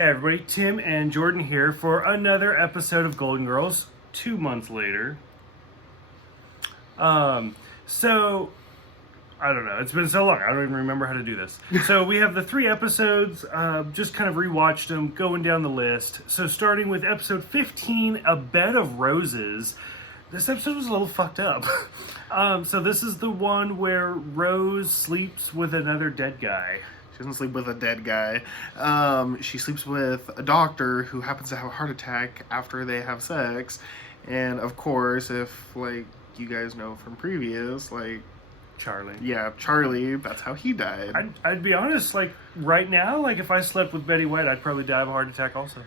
Hey everybody, Tim and Jordan here for another episode of Golden Girls, 2 months later. So, I don't know, it's been so long, I don't even remember how to do this. So we have the 3 episodes, just kind of rewatched them, going down the list. So starting with episode 15, A Bed of Roses. This episode was a little fucked up. So this is the one where Rose sleeps with another dead guy. She doesn't sleep with a dead guy. She sleeps with a doctor who happens to have a heart attack after they have sex. And of course, if, like, you guys know from previous, like... Charlie. Yeah, Charlie, that's how he died. I'd be honest, like, right now, like, if I slept with Betty White, I'd probably die of a heart attack also.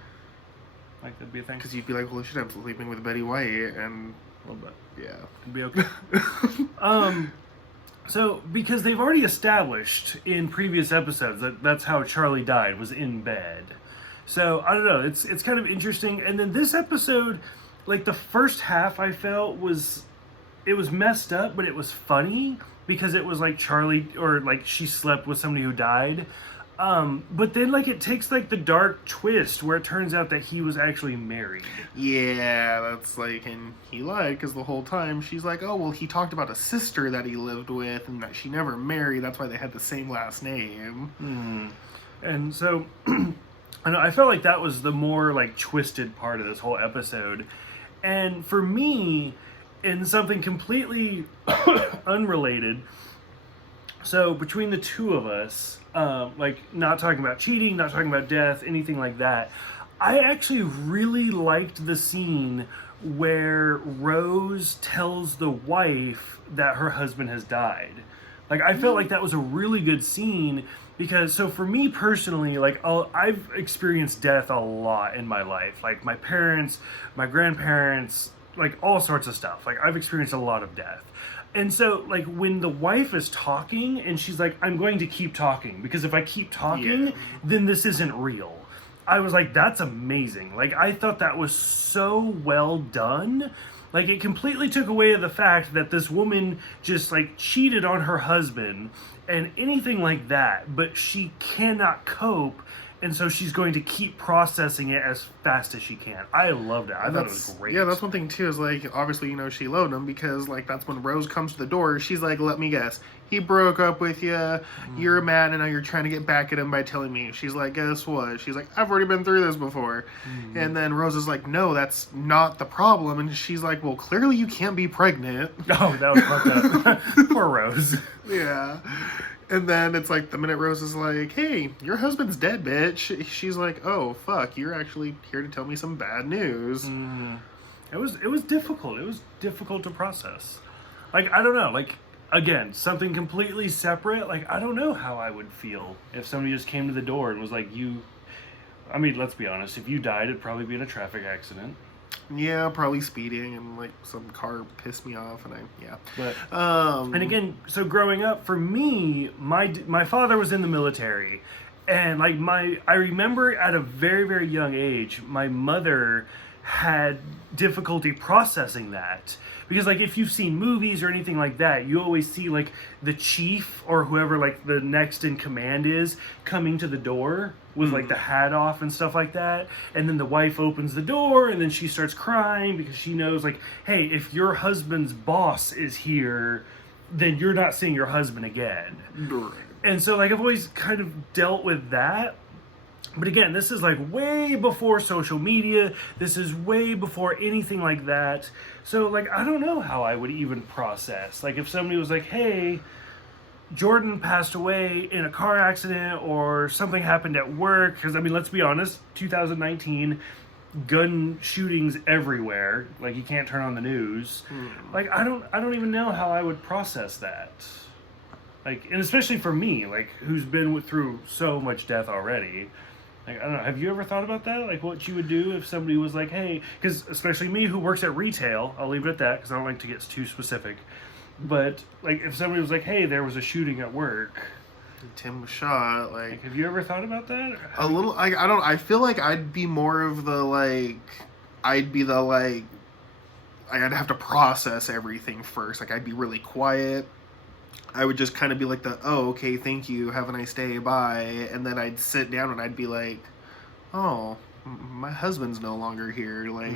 Like, that'd be a thing. Because you'd be like, holy shit, I'm sleeping with Betty White, and... A little bit. Yeah. It'd be okay. So, because they've already established in previous episodes that that's how Charlie died, was in bed. So, I don't know, it's kind of interesting. And then this episode, like, the first half I felt was, it was messed up, but it was funny, because it was like Charlie, or like she slept with somebody who died. But then, like, it takes, like, the dark twist where it turns out that he was actually married. Yeah, that's like, and he lied, because the whole time she's like, oh, well, he talked about a sister that he lived with, and that she never married, that's why they had the same last name. And so, I know, I felt like that was the more, like, twisted part of this whole episode. And for me, in something completely unrelated, so between the two of us, like, not talking about cheating, not talking about death, anything like that, I actually really liked the scene where Rose tells the wife that her husband has died. Like, I felt like that was a really good scene, because, so for me personally, like, I've experienced death a lot in my life. Like, my parents, my grandparents, like, all sorts of stuff. Like, I've experienced a lot of death. And so, like, when the wife is talking, and she's like, I'm going to keep talking, because if I keep talking, then this isn't real. I was like, that's amazing. Like, I thought that was so well done. Like, it completely took away the fact that this woman just, like, cheated on her husband, and anything like that, but she cannot cope, and so she's going to keep processing it as fast as she can. I loved it. I thought it was great. Yeah, that's one thing, too, is, like, obviously, you know, she loved him, because, like, that's when Rose comes to the door. She's like, let me guess. He broke up with you. You're mad, and now you're trying to get back at him by telling me. She's like, guess what? She's like, I've already been through this before. And then Rose is like, no, that's not the problem. And she's like, well, clearly you can't be pregnant. Oh, that was fucked up. Poor Rose. Yeah. And then it's like the minute Rose is like, hey, your husband's dead, bitch. She's like, oh, fuck, you're actually here to tell me some bad news. It was difficult. It was difficult to process. Like, I don't know. Like, again, something completely separate. Like, I don't know how I would feel if somebody just came to the door and was like, I mean, let's be honest. If you died, it'd probably be in a traffic accident. Yeah, probably speeding, and like some car pissed me off, and But and again, so growing up, for me, my father was in the military, and like I remember at a very, very young age, my mother had difficulty processing that, because like if you've seen movies or anything like that, you always see like the chief or whoever like the next in command is coming to the door with like the hat off and stuff like that, and then the wife opens the door and then she starts crying because she knows like, hey, if your husband's boss is here, then you're not seeing your husband again. And so like I've always kind of dealt with that. But again, this is like way before social media. This is way before anything like that. So like, I don't know how I would even process. Like if somebody was like, hey, Jordan passed away in a car accident or something happened at work. Because I mean, let's be honest, 2019, gun shootings everywhere. Like you can't turn on the news. Like I don't even know how I would process that. Like, and especially for me, like who's been through so much death already. Like, I don't know, have you ever thought about that? Like, what you would do if somebody was like, hey, because especially me who works at retail, I'll leave it at that because I don't like to get too specific. But, like, if somebody was like, hey, there was a shooting at work. Tim was shot, like... Have you ever thought about that? A little, I feel like I'd be more of the, like... I'd have to process everything first. Like, I'd be really quiet. I would just kind of be like oh, okay, thank you, have a nice day, bye. And then I'd sit down and I'd be like, oh, my husband's no longer here. Like,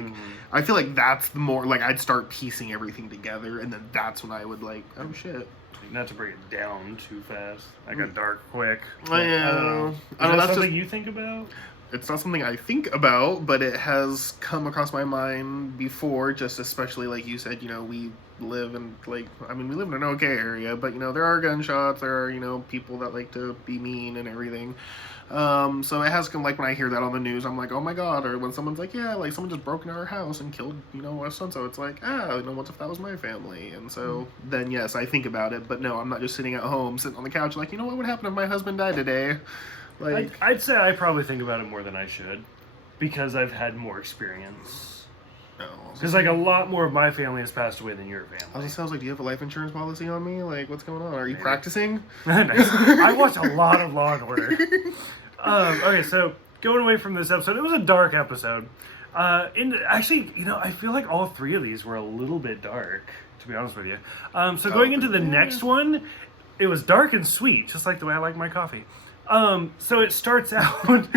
I feel like that's the more, like, I'd start piecing everything together, and then that's when I would, like, oh, shit. Not to bring it down too fast. I got dark quick. I know. Is that that's something just, you think about? it's not something I think about, but it has come across my mind before, just especially, like you said, you know, we live in, like, I mean, we live in an okay area, but, you know, there are gunshots, there are, you know, people that like to be mean and everything. So it has come, like, when I hear that on the news, I'm like, oh my god, or when someone's like, yeah, like, someone just broke into our house and killed, you know, so-and-so, it's like, you know, what if that was my family? And so, then, yes, I think about it, but no, I'm not just sitting at home, sitting on the couch, like, you know, what would happen if my husband died today? Like, I'd say I probably think about it more than I should, because I've had more experience. Because, like, a lot more of my family has passed away than your family. I was like, do you have a life insurance policy on me? Like, what's going on? Are you practicing? Nice. I watch a lot of Law & Order. Okay, so going away from this episode, it was a dark episode. Actually, you know, I feel like all three of these were a little bit dark, to be honest with you. So going into the next one, it was dark and sweet, just like the way I like my coffee. So it starts out...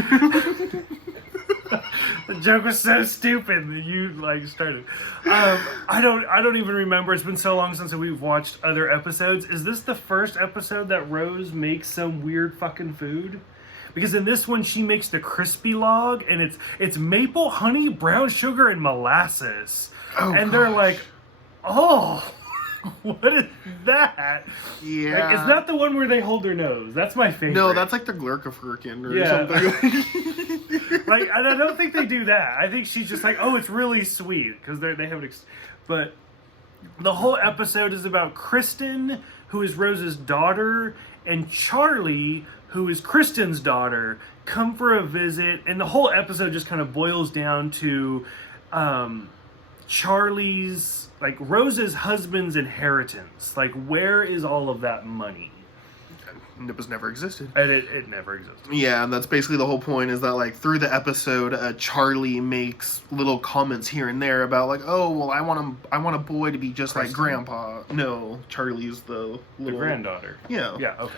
The joke was so stupid that you, like, started. I don't even remember. It's been so long since we've watched other episodes. Is this the first episode that Rose makes some weird fucking food? Because in this one, she makes the crispy log, and it's maple, honey, brown sugar, and molasses. Oh, and they're like, oh, what is that? Yeah. Like, it's not the one where they hold their nose. That's my favorite. No, that's like the Glurkafurkin or something. Like, and I don't think they do that. I think she's just like, oh, it's really sweet, because they have but the whole episode is about Kristen, who is Rose's daughter, and Charlie, who is Kristen's daughter, come for a visit, and the whole episode just kind of boils down to Charlie's, like, Rose's husband's inheritance. Like, where is all of that money? It was never existed. And it never existed. Yeah, and that's basically the whole point, is that, like, through the episode, Charlie makes little comments here and there about, like, oh, well, I want a boy to be just like Grandpa. No, Charlie's the granddaughter. Yeah. Yeah, okay.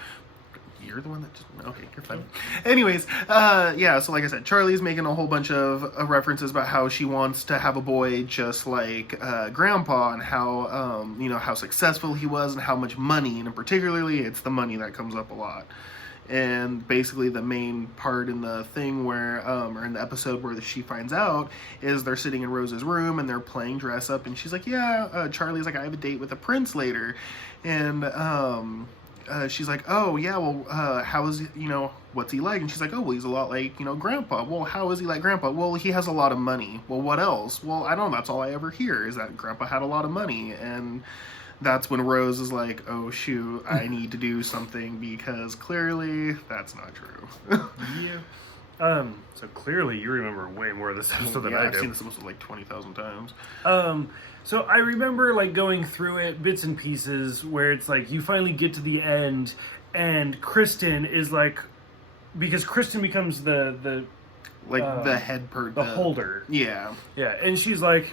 You're the one that just... Okay, you're fine. Anyways, yeah, so like I said, Charlie's making a whole bunch of references about how she wants to have a boy just like Grandpa, and how, you know, how successful he was and how much money, and particularly it's the money that comes up a lot. And basically the main part in the thing where, or in the episode where she finds out, is they're sitting in Rose's room and they're playing dress up, and she's like, yeah, Charlie's like, I have a date with a prince later. And, she's like, oh, yeah, well, how is, you know, what's he like? And she's like, oh, well, he's a lot like, you know, Grandpa. Well, how is he like Grandpa? Well, he has a lot of money. Well, what else? Well, I don't know, that's all I ever hear, is that Grandpa had a lot of money. And that's when Rose is like, oh, shoot, I need to do something, because clearly that's not true. Yeah. So clearly you remember way more of this episode than I do. I've seen this episode like 20,000 times. So I remember, like, going through it, bits and pieces, where it's like, you finally get to the end, and Kristen is like, because Kristen becomes the head the holder. Yeah. Yeah, and she's like,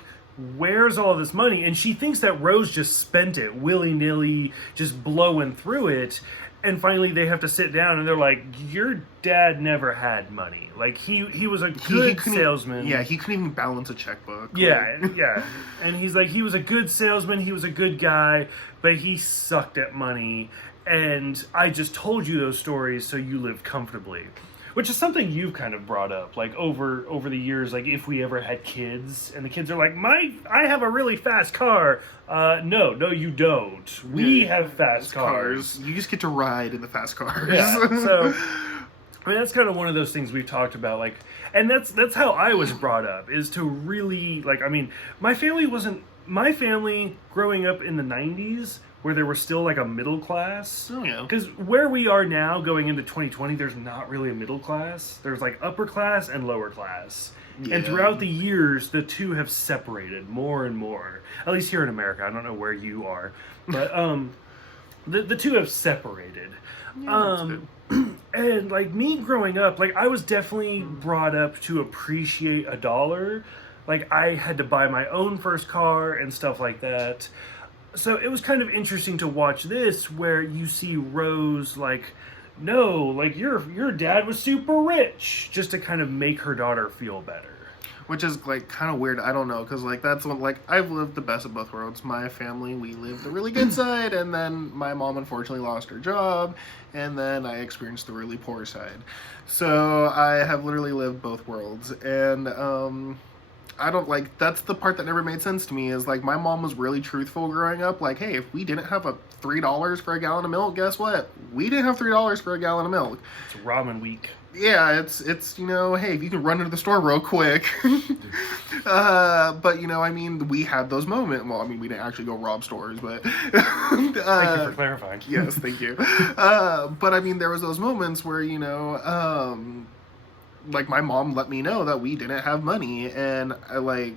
where's all this money? And she thinks that Rose just spent it willy-nilly, just blowing through it. And finally they have to sit down, and they're like, your dad never had money. Like, he was a good salesman. Yeah, he couldn't even balance a checkbook. Yeah, yeah. And he's like, he was a good salesman, he was a good guy, but he sucked at money. And I just told you those stories so you lived comfortably. Which is something you've kind of brought up, like, over the years, like, if we ever had kids, and the kids are like, I have a really fast car. No, you don't. We have fast cars. You just get to ride in the fast cars. Yeah, so, I mean, that's kind of one of those things we've talked about, like, and that's how I was brought up, is to really, like, I mean, my family growing up in the 90s, where there was still, like, a middle class. Oh, yeah. Because where we are now, going into 2020, there's not really a middle class. There's, like, upper class and lower class. Yeah. And throughout the years, the two have separated more and more. At least here in America. I don't know where you are. But the two have separated. Yeah, and, like, me growing up, like, I was definitely brought up to appreciate a dollar. Like, I had to buy my own first car and stuff like that. So it was kind of interesting to watch this, where you see Rose, like, no, like your dad was super rich, just to kind of make her daughter feel better. Which is like kind of weird. I don't know, because like that's what, like, I've lived the best of both worlds. My family, we lived the really good side, and then my mom unfortunately lost her job, and then I experienced the really poor side. So I have literally lived both worlds, and I don't, like, that's the part that never made sense to me, is like my mom was really truthful growing up. Like, hey, if we didn't have $3 for a gallon of milk, guess what? We didn't have $3 for a gallon of milk. It's ramen week. Yeah, it's you know, hey, if you can run into the store real quick. But, you know, I mean, we had those moments. Well, I mean, we didn't actually go rob stores, but... Thank you for clarifying. Yes, thank you. But, I mean, there was those moments where, you know, like, my mom let me know that we didn't have money, and,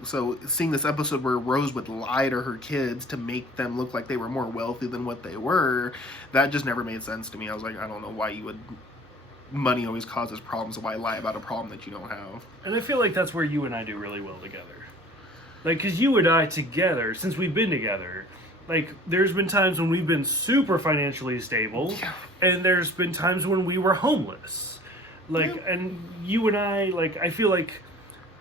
so seeing this episode where Rose would lie to her kids to make them look like they were more wealthy than what they were, that just never made sense to me. I was like, I don't know why you would... Money always causes problems, so why lie about a problem that you don't have? And I feel like that's where you and I do really well together. Like, because you and I together, since we've been together, like, there's been times when we've been super financially stable, Yeah. and there's been times when we were homeless. Like, Yeah. and you and I, like, I feel like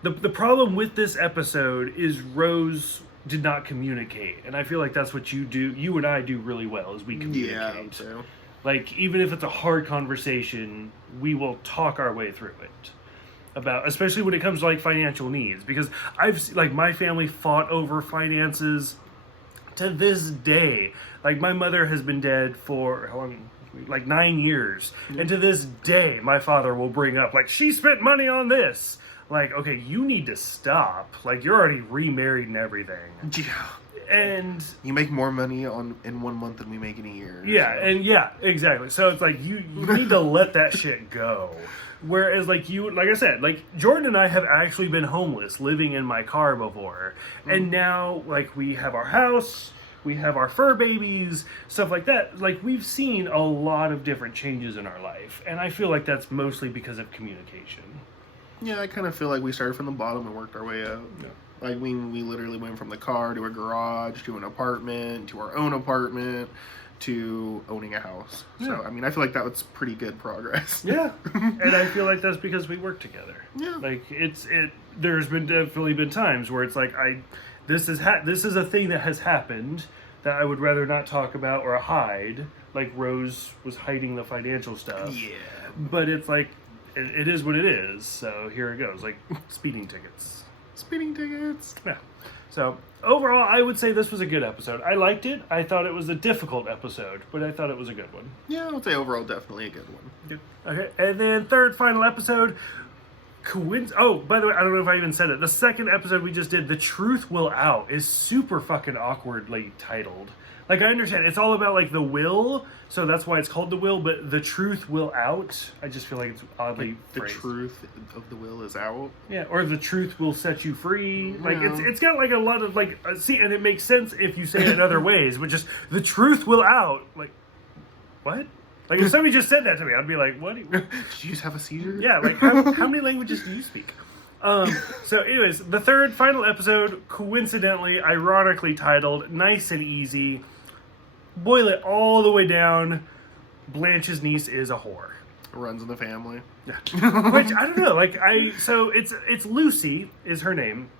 the problem with this episode is Rose did not communicate. And I feel like that's what you and I do really well, is we communicate. Yeah, so. Like, even if it's a hard conversation, we will talk our way through it. About, especially when it comes to, like, financial needs. Because my family fought over finances to this day. Like, my mother has been dead for, how long? Like 9 years. Mm-hmm. And to this day, my father will bring up, like, she spent money on this. Like, okay, you need to stop. Like, you're already remarried and everything. Yeah. And you make more money in 1 month than we make in a year. Yeah, so. and yeah, exactly. So it's like you need to let that shit go. Whereas, like I said, like, Jordan and I have actually been homeless, living in my car before, and now, like, we have our house, we have our fur babies, stuff like that. Like, we've seen a lot of different changes in our life, and I feel like that's mostly because of communication. Yeah, I kind of feel like we started from the bottom and worked our way up. Yeah. Like, we literally went from the car to a garage to an apartment to our own apartment to owning a house. Yeah. So, I mean, I feel like that was pretty good progress. Yeah, and I feel like that's because we work together. Yeah. Like, there's definitely been times where it's like, this is a thing that has happened that I would rather not talk about or hide. Like, Rose was hiding the financial stuff. Yeah. But it's like, it is what it is, so here it goes. Like, speeding tickets. Speeding tickets. Yeah. So, overall, I would say this was a good episode. I liked it. I thought it was a difficult episode, but I thought it was a good one. Yeah, I would say overall definitely a good one. Good. Okay, and then third, final episode. Oh, by the way, I don't know if I even said it. The second episode we just did, The Truth Will Out, is super fucking awkwardly titled. Like, I understand, it's all about, like, the will, so that's why it's called The Will, but The Truth Will Out, I just feel like it's oddly Like, the phrased. truth of the will is out. Yeah, or The Truth Will Set You Free. Like, Yeah. it's got, like, a lot of, like, see, and it makes sense if you say it in other ways, but just, The Truth Will Out, like, what? Like, if somebody just said that to me, I'd be like, what? Did you just have a seizure? Yeah, like, how many languages do you speak? So anyways, the third, final episode, coincidentally, ironically titled, Nice and Easy. Boil it all the way down, Blanche's niece is a whore. Runs in the family. Yeah. Which, I don't know, like, so it's Lucy, is her name,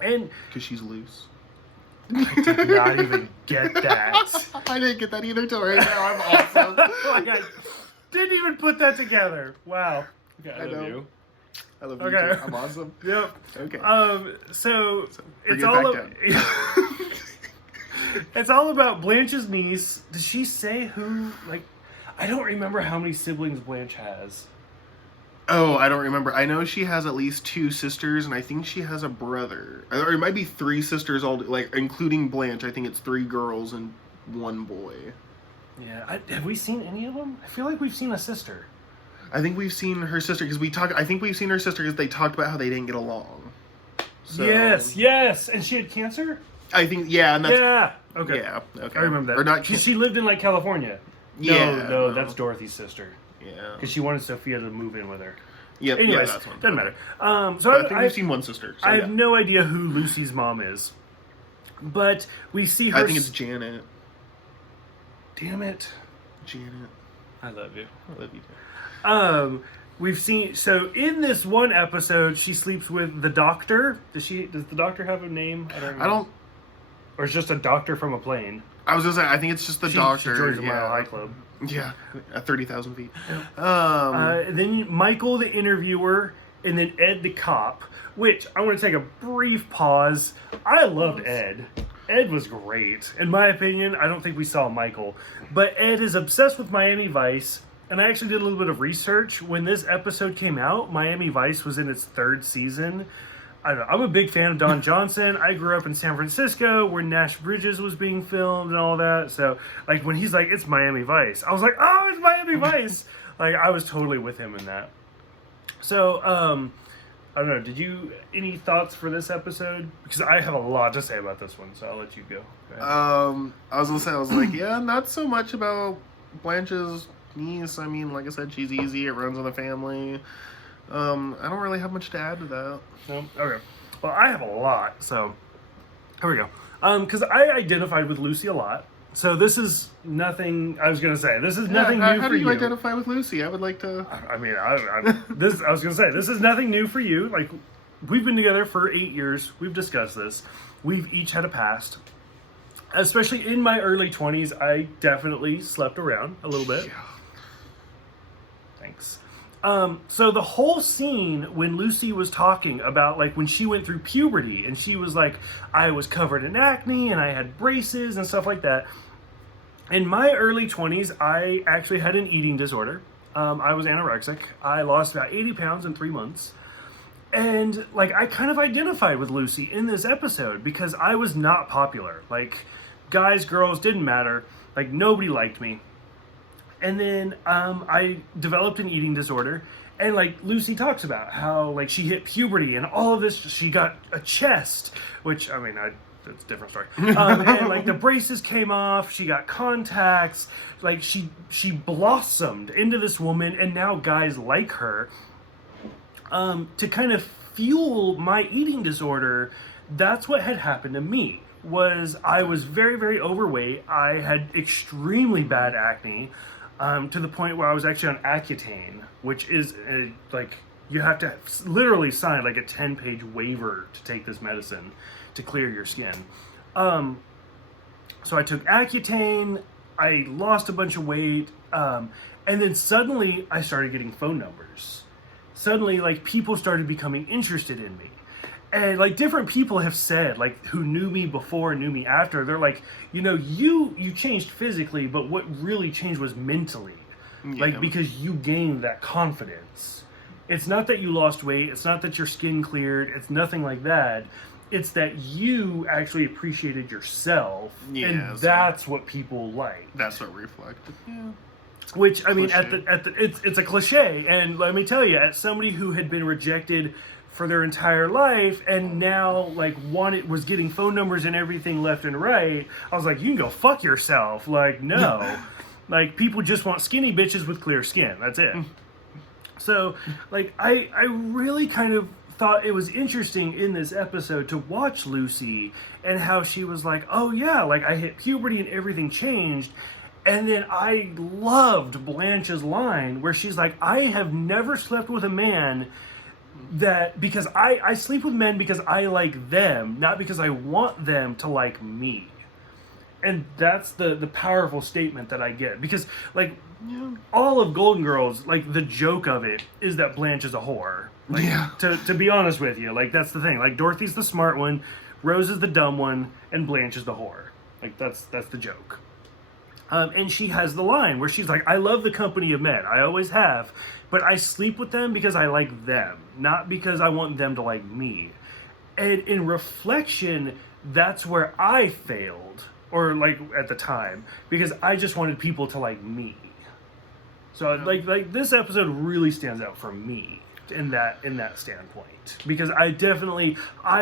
and... Because she's loose. I did not even get that. I didn't get that either till right now. I'm awesome. Like, I didn't even put that together. Wow. Okay, I love know. you. I love you Okay. too. I'm awesome. Yep. Okay. So bring it's it all back it's all about Blanche's niece. Does she say who? Like, I don't remember how many siblings Blanche has. Oh, I don't remember. I know she has at least 2 sisters, and I think she has a brother. Or it might be 3 sisters, all like including Blanche. I think it's 3 girls and 1 boy. Yeah. Have we seen any of them? I feel like we've seen a sister. I think we've seen her sister because I think we've seen her sister because they talked about how they didn't get along. So, Yes, and she had cancer. I think and that's Yeah. Okay. yeah. Okay, I remember that. Or not? She lived in, like, California. Yeah, No, that's Dorothy's sister. Yeah. Because she wanted Sophia to move in with her. Yep. Anyways, yeah, that's one. doesn't matter. So But I think we've seen one sister. So I yeah. have no idea who Lucy's mom is. But we see her... I think it's Janet. Damn it. Janet. I love you. I love you too. We've seen, so in this one episode, she sleeps with the doctor. Does the doctor have a name? I don't. Or it's just a doctor from a plane. I was gonna say, I think it's just the doctor. She joins the Mile High Club. Yeah, at 30,000 feet. Then Michael, the interviewer, and then Ed, the cop. Which I want to take a brief pause. I loved Ed. Ed was great. In my opinion, I don't think we saw Michael, but Ed is obsessed with Miami Vice. And I actually did a little bit of research. When this episode came out, Miami Vice was in its 3rd season. I don't know, I'm a big fan of Don Johnson. I grew up in San Francisco where Nash Bridges was being filmed and all that. So, like, when he's like, it's Miami Vice, I was like, oh, it's Miami Vice. Like, I was totally with him in that. So, I don't know, did you, any thoughts for this episode? Because I have a lot to say about this one, so I'll let you go. I was gonna say, I was like, yeah, not so much about Blanche's niece. I mean, like I said, she's easy. It runs in the family. I don't really have much to add to that. No? Okay. Well, I have a lot, so here we go. Because I identified with Lucy a lot. So this is nothing. I was gonna say this is nothing new for you. How do you identify with Lucy? I would like to. I mean, I was gonna say this is nothing new for you. Like, we've been together for 8 years. We've discussed this. We've each had a past. Especially in my early 20s, I definitely slept around a little bit. Yeah. Thanks. So the whole scene when Lucy was talking about, like, when she went through puberty and she was like, I was covered in acne and I had braces and stuff like that. In my early 20s, I actually had an eating disorder. I was anorexic. I lost about 80 pounds in 3 months. And, like, I kind of identified with Lucy in this episode because I was not popular. Like, guys, girls, didn't matter. Like, nobody liked me. And then I developed an eating disorder, and like Lucy talks about how like she hit puberty and all of this. She got a chest, which I mean, that's a different story. And like the braces came off. She got contacts. Like she blossomed into this woman, and now guys like her. To kind of fuel my eating disorder, that's what had happened to me. I was very, very overweight. I had extremely bad acne. To the point where I was actually on Accutane, which is like you have to literally sign like a 10-page waiver to take this medicine to clear your skin. So I took Accutane, I lost a bunch of weight, and then suddenly I started getting phone numbers. Suddenly, like, people started becoming interested in me. And, like, different people have said, like, who knew me before and knew me after, they're like, you know, you changed physically, but what really changed was mentally. Yeah. Like, because you gained that confidence. It's not that you lost weight. It's not that your skin cleared. It's nothing like that. It's that you actually appreciated yourself. Yeah, and that's what people like. That's what reflected. Yeah. Which, I mean, it's a cliche. And let me tell you, as somebody who had been rejected for their entire life and now like was getting phone numbers and everything left and right, I was like, you can go fuck yourself. Like, no. Like, people just want skinny bitches with clear skin. That's it. So like I really kind of thought it was interesting in this episode to watch Lucy and how she was like, oh yeah, like I hit puberty and everything changed. And then I loved Blanche's line where she's like, I have never slept with a man because I sleep with men because I like them, not because I want them to like me. And that's the powerful statement that I get. Because, like, all of Golden Girls, like, the joke of it is that Blanche is a whore. Like, yeah. To be honest with you, like, that's the thing. Like, Dorothy's the smart one, Rose is the dumb one, and Blanche is the whore. Like, that's the joke. And she has the line where she's like, I love the company of men. I always have. But I sleep with them because I like them, not because I want them to like me. And in reflection, that's where I failed, or like at the time, because I just wanted people to like me. So like this episode really stands out for me in that standpoint, because I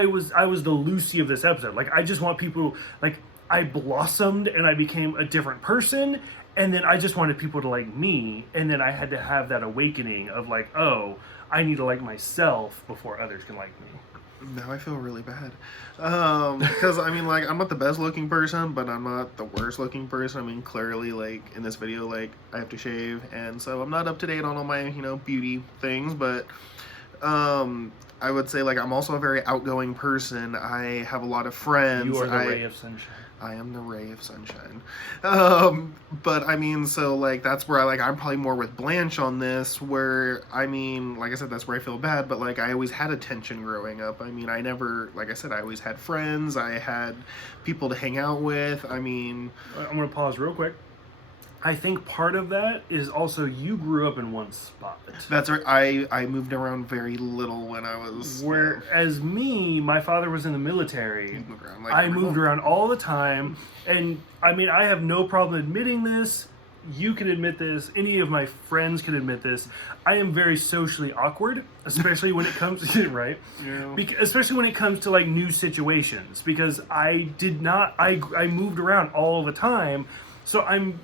was the Lucy of this episode. Like, I just want people, like, I blossomed and I became a different person, and then I just wanted people to like me, and then I had to have that awakening of like, oh, I need to like myself before others can like me. Now I feel really bad. Because, I mean, like, I'm not the best looking person, but I'm not the worst looking person. I mean, clearly, like, in this video, like, I have to shave, and so I'm not up to date on all my, you know, beauty things, but, I would say, like, I'm also a very outgoing person. I have a lot of friends. You are the ray of sunshine. I am the ray of sunshine. But I mean, so like that's where I'm probably more with Blanche on this, where I mean, like I said, that's where I feel bad, but like I always had attention growing up. I mean, I never, like I said, I always had friends, I had people to hang out with. I mean, I'm going to pause real quick. I think part of that is also you grew up in one spot. That's right. I moved around very little when I was... Whereas me, my father was in the military. I moved around all the time. And, I mean, I have no problem admitting this. You can admit this. Any of my friends can admit this. I am very socially awkward, especially when it comes to... Right? Yeah. Especially when it comes to, like, new situations. Because I moved around all the time. So I'm...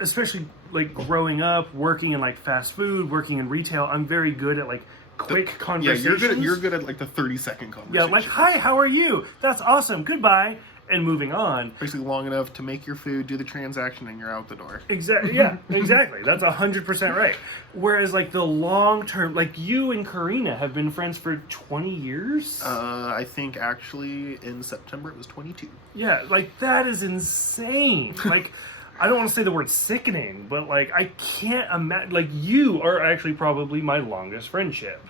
Especially like growing up, working in like fast food, working in retail, I'm very good at like quick conversations. Yeah, you're good at like the 30-second conversation. Yeah, like, hi, how are you? That's awesome. Goodbye. And moving on. Basically long enough to make your food, do the transaction, and you're out the door. Exactly. Yeah, exactly. That's 100% right. Whereas like the long term, like you and Karina have been friends for 20 years? I think actually in September it was 22. Yeah, like that is insane. Like... I don't want to say the word sickening, but like I can't imagine. Like you are actually probably my longest friendship.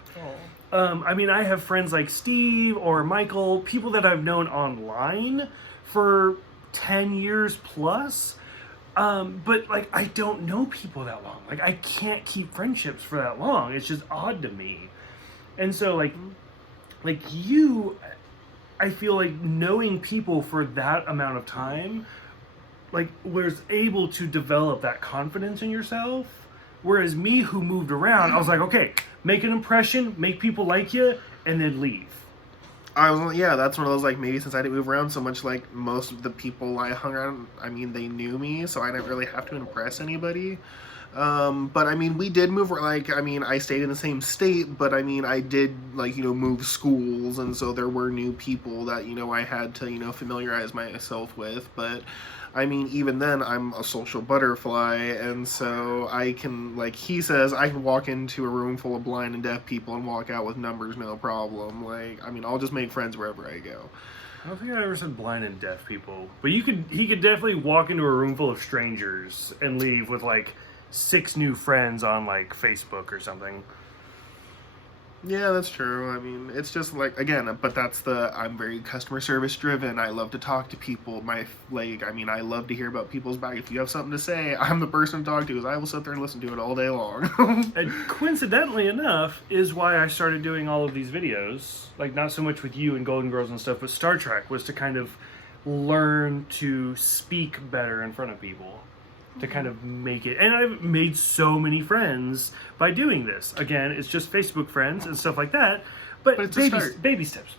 Oh. I mean, I have friends like Steve or Michael, people that I've known online for 10 years plus. But like I don't know people that long. Like I can't keep friendships for that long. It's just odd to me. And so like you, I feel like knowing people for that amount of time, like, was able to develop that confidence in yourself. Whereas me, who moved around, I was like, okay, make an impression, make people like you, and then leave. That's one of those, like, maybe since I didn't move around so much, like, most of the people I hung around, I mean, they knew me, so I didn't really have to impress anybody. But, I mean, we did move, like, I mean, I stayed in the same state, but, I mean, I did, like, you know, move schools, and so there were new people that, you know, I had to, you know, familiarize myself with, but... I mean, even then, I'm a social butterfly, and so I can, like he says, I can walk into a room full of blind and deaf people and walk out with numbers, no problem. Like, I mean, I'll just make friends wherever I go. I don't think I ever said blind and deaf people, but he could definitely walk into a room full of strangers and leave with, like, 6 new friends on, like, Facebook or something. Yeah, that's true. I mean, it's just like, again, but I'm very customer service driven. I love to talk to people. I love to hear about people's back. If you have something to say, I'm the person to talk to, because I will sit there and listen to it all day long. And coincidentally enough, is why I started doing all of these videos. Like, not so much with you and Golden Girls and stuff, but Star Trek was to kind of learn to speak better in front of people. To kind of make it, and I've made so many friends by doing this. Again, it's just Facebook friends and stuff like that, but it's baby steps.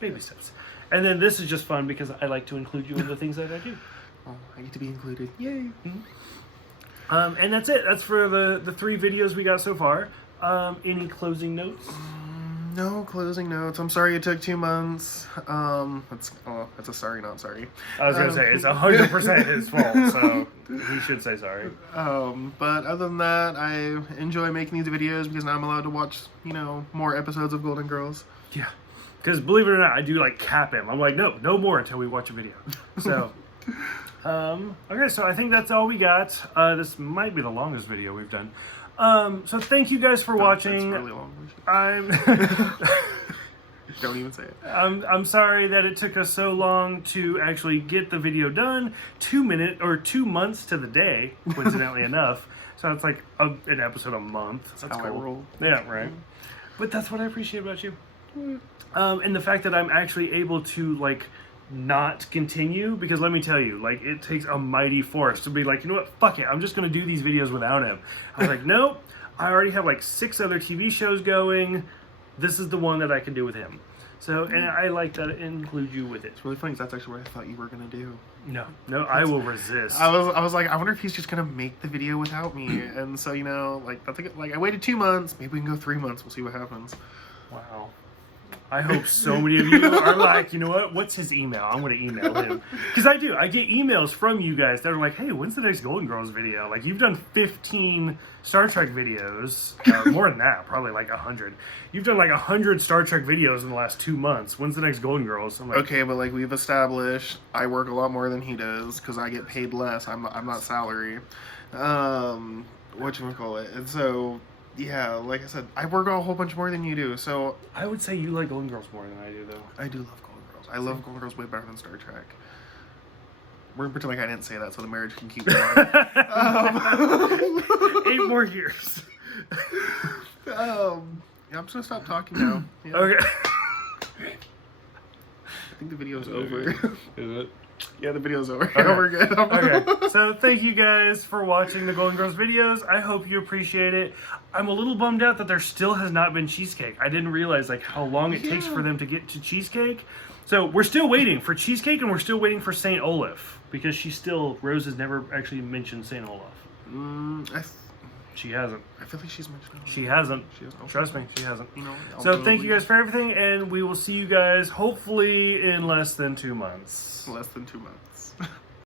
And then this is just fun because I like to include you in the things that I do. Oh, I get to be included. Yay! Mm-hmm. And that's it. That's for the 3 videos we got so far. Any closing notes? No closing notes. I'm sorry it took 2 months. That's a sorry, not sorry. I was gonna say it's 100% his fault, so he should say sorry. But other than that, I enjoy making these videos because now I'm allowed to watch, you know, more episodes of Golden Girls. Yeah, because believe it or not, I do like cap him. I'm like, no more until we watch a video. So, okay, so I think that's all we got. This might be the longest video we've done. So thank you guys for watching. That's really long. Don't even say it. I'm sorry that it took us so long to actually get the video done. 2 months to the day, coincidentally enough. So it's like an episode a month. That's how I roll. Yeah, right. But that's what I appreciate about you. And the fact that I'm actually able to, like, not continue, because let me tell you, like, it takes a mighty force to be like, you know what, fuck it, I'm just gonna do these videos without him. I was like, nope, I already have like 6 other TV shows going. This is the one that I can do with him. So, and I like that it includes you with it. It's really funny because that's actually what I thought you were gonna do. No, I will resist. I was like, I wonder if he's just gonna make the video without me. And so, you know, like, I waited 2 months. Maybe we can go 3 months. We'll see what happens. Wow. I hope so many of you are like, you know what? What's his email? I'm going to email him. Because I do. I get emails from you guys that are like, hey, when's the next Golden Girls video? Like, you've done 15 Star Trek videos. More than that, probably like 100. You've done like 100 Star Trek videos in the last 2 months. When's the next Golden Girls? I'm like, okay, but like we've established, I work a lot more than he does because I get paid less. I'm not salary. Whatchamacallit. And so... yeah, like I said, I work a whole bunch more than you do, so... I would say you like Golden Girls more than I do, though. I do love Golden Girls. I love Golden Girls way better than Star Trek. We're gonna pretend like I didn't say that so the marriage can keep going. 8 more years. Yeah, I'm just gonna stop talking now. Yeah. Okay. I think the video's over. Is it? Yeah, the video's over. Okay. We're good. Okay, so thank you guys for watching the Golden Girls videos. I hope you appreciate it. I'm a little bummed out that there still has not been cheesecake. I didn't realize like how long it takes for them to get to cheesecake. So we're still waiting for cheesecake, and we're still waiting for St. Olaf because Rose has never actually mentioned St. Olaf. She hasn't. I feel like she's mentioned it. She hasn't. She hasn't. Trust me, she hasn't. You know, So thank you guys for everything, and we will see you guys hopefully in less than 2 months. Less than 2 months.